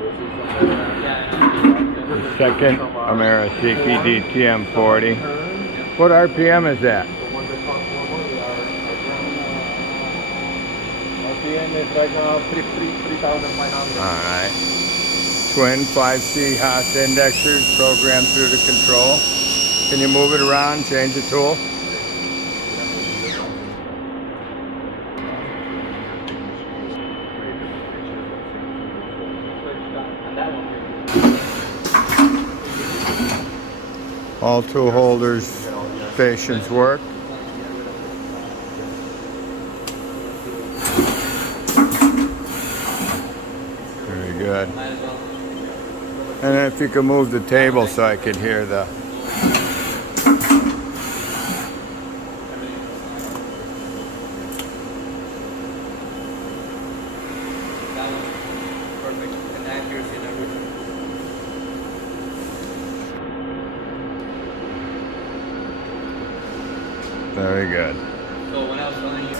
The second Amera-Seiki DTM-40. What RPM is that? RPM is right now 3,500. Alright. Twin 5C Haas indexers programmed through the control. Can you move it around, change the tool? All tool holders stations work. Very good. And then if you could move the table so I could hear the... Perfect. And accuracy and everything. Very good. So when I was telling you...